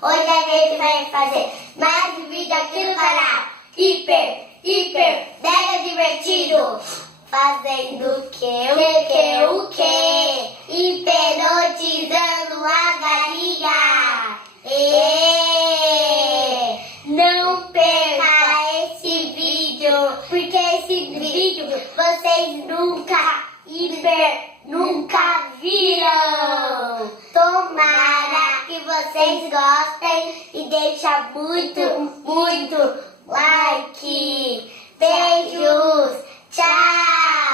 Hoje a gente vai fazer mais um vídeo aqui no canal. Mega divertido. Fazendo o quê? Hipnotizando a galinha. Não perca esse vídeo, porque esse vídeo vocês nunca viram. Tomara que vocês gostem e deixa muito like. Beijos, tchau.